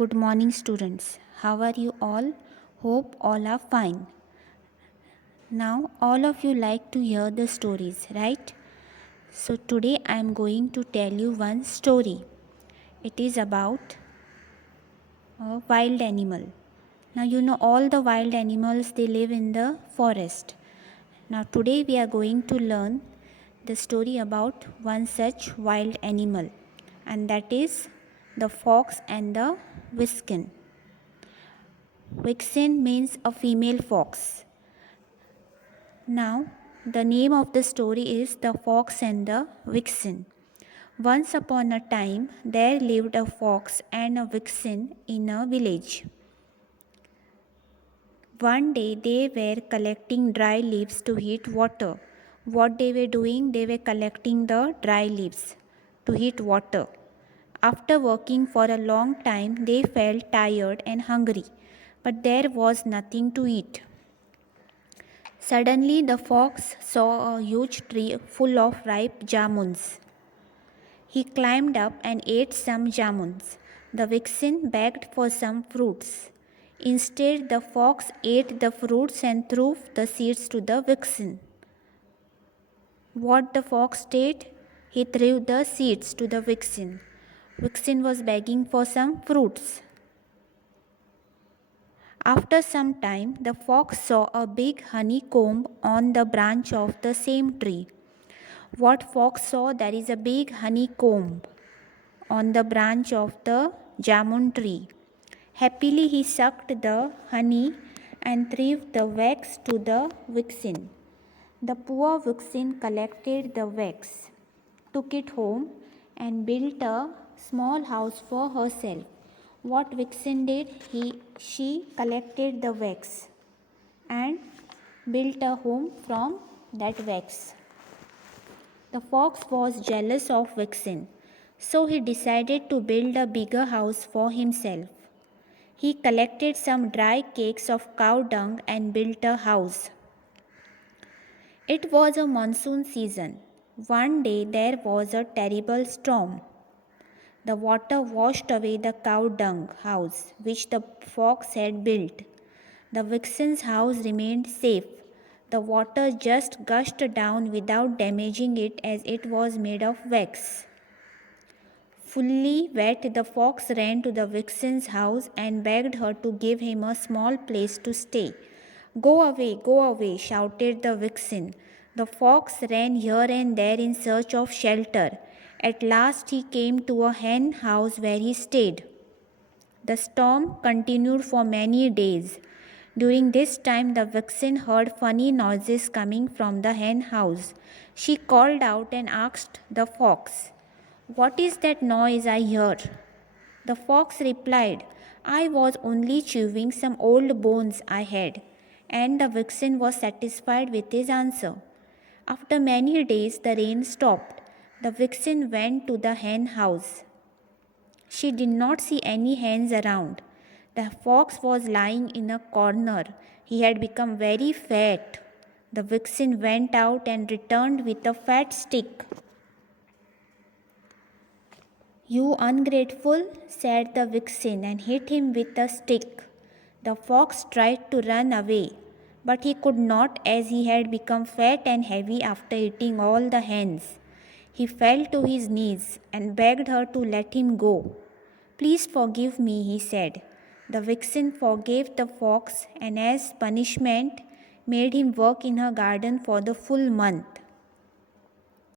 Good morning, students. How are you all? Hope all are fine. Now, all of you like to hear the stories, right? So, today I am going to tell you one story. It is about a wild animal. Now, you know all the wild animals they live in the forest. Now, today we are going to learn the story about one such wild animal, and that is the fox and the vixen. Vixen means a female fox. Now, the name of the story is The Fox and the Vixen. Once upon a time, there lived a fox and a vixen in a village. One day, they were collecting dry leaves to heat water. What they were doing? They were collecting the dry leaves to heat water. After working for a long time, they felt tired and hungry, but there was nothing to eat. Suddenly, the fox saw a huge tree full of ripe jamuns. He climbed up and ate some jamuns. The vixen begged for some fruits. Instead, the fox ate the fruits and threw the seeds to the vixen. What the fox did? He threw the seeds to the vixen. Vixen was begging for some fruits. After some time, the fox saw a big honeycomb on the branch of the same tree. What fox saw? There is a big honeycomb on the branch of the jamun tree. Happily, he sucked the honey and threw the wax to the vixen. The poor vixen collected the wax, took it home, and built a small house for herself. What vixen did? She collected the wax and built a home from that wax. The fox was jealous of vixen, so he decided to build a bigger house for himself. He collected some dry cakes of cow dung and built a house. It was a monsoon season. One day there was a terrible storm. The water washed away the cow dung house which the fox had built. The vixen's house remained safe. The water just gushed down without damaging it as it was made of wax. Fully wet, the fox ran to the vixen's house and begged her to give him a small place to stay. Go away, shouted the vixen. The fox ran here and there in search of shelter. At last he came to a hen house where he stayed. The storm continued for many days. During this time, the vixen heard funny noises coming from the hen house. She called out and asked the fox, "What is that noise I hear?" The fox replied, "I was only chewing some old bones I had." And the vixen was satisfied with his answer. After many days, the rain stopped. The vixen went to the hen house. She did not see any hens around. The fox was lying in a corner. He had become very fat. The vixen went out and returned with a fat stick. "You ungrateful," said the vixen and hit him with a stick. The fox tried to run away, but he could not as he had become fat and heavy after eating all the hens. He fell to his knees and begged her to let him go. "Please forgive me," he said. The vixen forgave the fox and as punishment made him work in her garden for the full month.